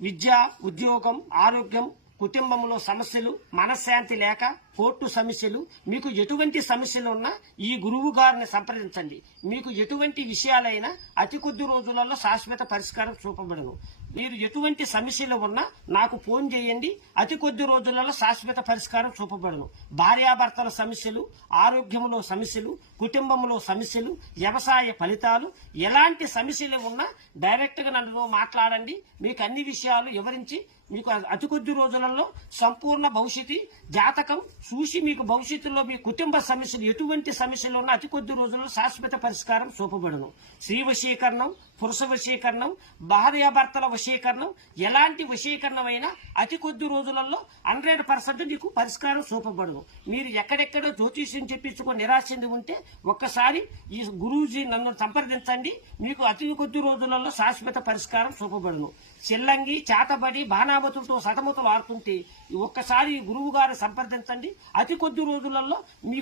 విద్య, ఉద్యోగం, ఆరోగ్యం, కుటుంబంలో సమస్యలు, మనశ్శాంతి లేక కోర్టు సమస్యలు, మీకు ఎటువంటి సమస్యలు ఉన్నా ఈ గురువు గారిని సంప్రదించండి. మీకు ఎటువంటి విషయాలైనా అతి కొద్ది రోజులలో శాశ్వత పరిష్కారం చూపబడను. మీరు ఎటువంటి సమస్యలు ఉన్నా నాకు ఫోన్ చేయండి. అతి కొద్ది రోజులలో శాశ్వత పరిష్కారం చూపబడను. భార్యాభర్తల సమస్యలు, ఆరోగ్యంలో సమస్యలు, కుటుంబంలో సమస్యలు, వ్యవసాయ ఫలితాలు, ఎలాంటి సమస్యలు ఉన్నా డైరెక్ట్ గా నన్ను మాట్లాడండి. మీకు అన్ని విషయాలు వివరించి మీకు అతి కొద్ది రోజులలో సంపూర్ణ భవిష్యత్తు జాతకం చూసి మీకు భవిష్యత్తులో మీ కుటుంబ సమస్యలు ఎటువంటి సమస్యలు ఉన్నా అతి కొద్ది రోజుల్లో శాశ్వత పరిష్కారం చూపబడును. స్త్రీ వశీకరణం, పురుష వశీకరణం, భార్యాభర్తల వశీకరణం, ఎలాంటి వశీకరణం అయినా అతి కొద్ది రోజులలో 100% నీకు పరిష్కారం చూపబడును. మీరు ఎక్కడెక్కడో జ్యోతిష్యం చెప్పించుకొని నిరాశ చెంది ఉంటే ఒక్కసారి ఈ గురూజీ నన్ను సంప్రదించండి. మీకు అతి కొద్ది రోజులలో శాశ్వత పరిష్కారం చూపబడును. చెల్లంగి, చేతబడి, బాణామతులతో సతమతులు ఆడుతుంటే ఒక్కసారి గురువు గారు సంప్రదించండి. అతి కొద్ది రోజులలో మీ